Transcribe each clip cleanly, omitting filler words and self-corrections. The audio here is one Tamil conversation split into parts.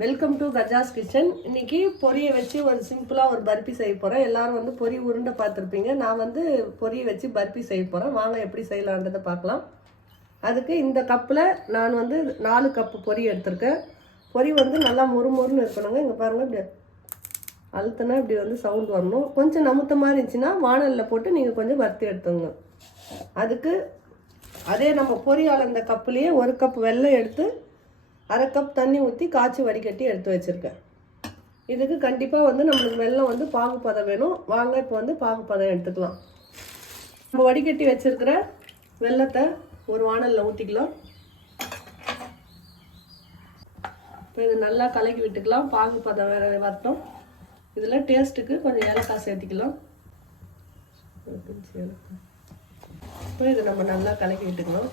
Welcome to Gajas kitchen. இன்னைக்கு பொரியை வச்சு ஒரு சிம்பிளாக ஒரு பர்பி செய்ய போகிறேன். எல்லாரும் வந்து பொரி உருண்டை பார்த்துருப்பீங்க. நான் வந்து பொரியை வச்சு பர்பி செய்ய போகிறேன். வாங்க எப்படி செய்யலான்றதை பார்க்கலாம். அதுக்கு இந்த கப்பில் நான் வந்து 4 கப்பு பொரி எடுத்திருக்கேன். பொரி வந்து நல்லா மொறுமொறுன்னு இருக்கணுங்க. இங்கே பாருங்கள், இப்படி அழுத்தினா இப்படி வந்து சவுண்ட் வரணும். கொஞ்சம் நமுத்த மாதிரி இருந்துச்சுன்னா வானலில் போட்டு நீங்கள் கொஞ்சம் வறுத்து எடுத்துங்க. அதுக்கு அதே நம்ம பொரி அளந்த கப்புலேயே 1 கப் வெல்லம் எடுத்து 1/2 கப் தண்ணி ஊற்றி காய்ச்சி வடிகட்டி எடுத்து வச்சுருக்கேன். இதுக்கு கண்டிப்பாக வந்து நம்மளுக்கு வெல்லம் வந்து பாகுப்பதம் வேணும். வாங்க இப்போ வந்து பாகுப்பதம் எடுத்துக்கலாம். நம்ம வடிகட்டி வச்சுருக்கிற வெல்லத்தை ஒரு வானலில் ஊற்றிக்கலாம். இப்போ இது நல்லா கலக்கி விட்டுக்கலாம். பாகுப்பதம் வரட்டும். இதில் டேஸ்ட்டுக்கு கொஞ்சம் ஏலக்காய் சேர்த்திக்கலாம். இப்போ இது நம்ம நல்லா கலக்கி விட்டுக்கலாம்.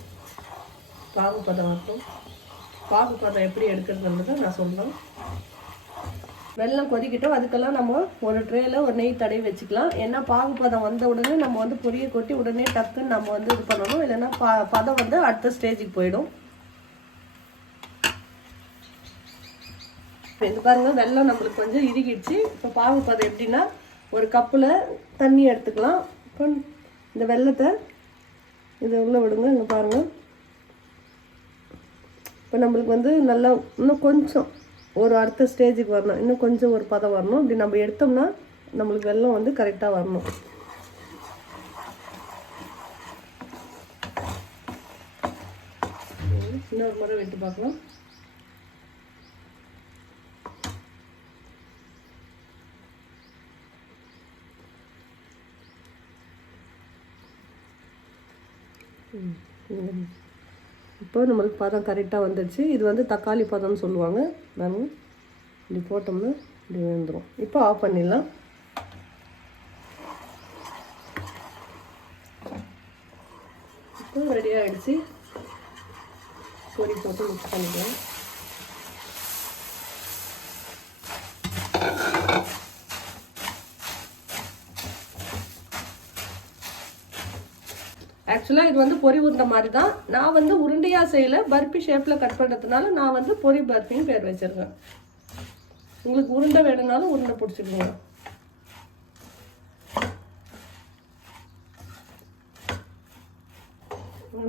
பாகுப்பதம் வரட்டும். பாகுப்பதம் எப்படி எடுக்கிறதுன்றதை நான் சொல்கிறேன். வெல்லம் கொதிக்கிட்டோம். அதுக்கெல்லாம் நம்ம ஒரு ட்ரேயில் ஒரு நெய் தடவி வச்சுக்கலாம். ஏன்னா பாகுப்பதம் வந்த உடனே நம்ம வந்து பொரியை கொட்டி உடனே டக்குன்னு நம்ம வந்து இது பண்ணணும். இல்லைன்னா பதம் வந்து அடுத்த ஸ்டேஜுக்கு போயிடும். இப்போ இது பாருங்கள், வெல்லம் நம்மளுக்கு கொஞ்சம் இறுகிடுச்சு. இப்போ பாகுப்பதம் எப்படின்னா, ஒரு கப்பில் தண்ணி எடுத்துக்கலாம். இப்போ இந்த வெல்லத்தை இதை உள்ளே விடுங்க. இங்கே பாருங்கள், இப்போ நம்மளுக்கு வந்து நல்லா இன்னும் கொஞ்சம் ஒரு அடுத்த ஸ்டேஜுக்கு வரணும். இன்னும் கொஞ்சம் ஒரு பதம் வரணும். இப்படி நம்ம எடுத்தோம்னா நம்மளுக்கு வெல்லம் வந்து கரெக்டாக வரணும். இன்னொரு முறை விட்டு பார்க்கலாம். இப்போ நம்மளுக்கு பதம் கரெக்டாக வந்துடுச்சு. இது வந்து தக்காளி பதம்னு சொல்லுவாங்க. நாங்கள் இப்படி போட்டோம்னா இப்படி வந்துடும். இப்போ ஆஃப் பண்ணிடலாம். இப்போ ரெடி ஆகிடுச்சு. பொரி போட்டு மிக்ஸ் பண்ணிக்கலாம். ஆக்சுவலாக இது வந்து பொரி உருண்டை மாதிரி தான். நான் வந்து உருண்டையாக செய்யலை, பர்பி ஷேப்பில் கட் பண்ணுறதுனால நான் வந்து பொரி பர்பின்னு பேர் வச்சுருக்கேன். உங்களுக்கு உருண்டை வேணும்னாலும் உருண்டை பிடிச்சிக்கோங்க.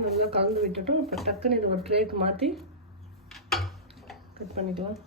நல்லா கலந்து விட்டுட்டோம். இப்போ டக்குன்னு இது ஒரு ட்ரேக்கு மாற்றி கட் பண்ணிக்கலாம்.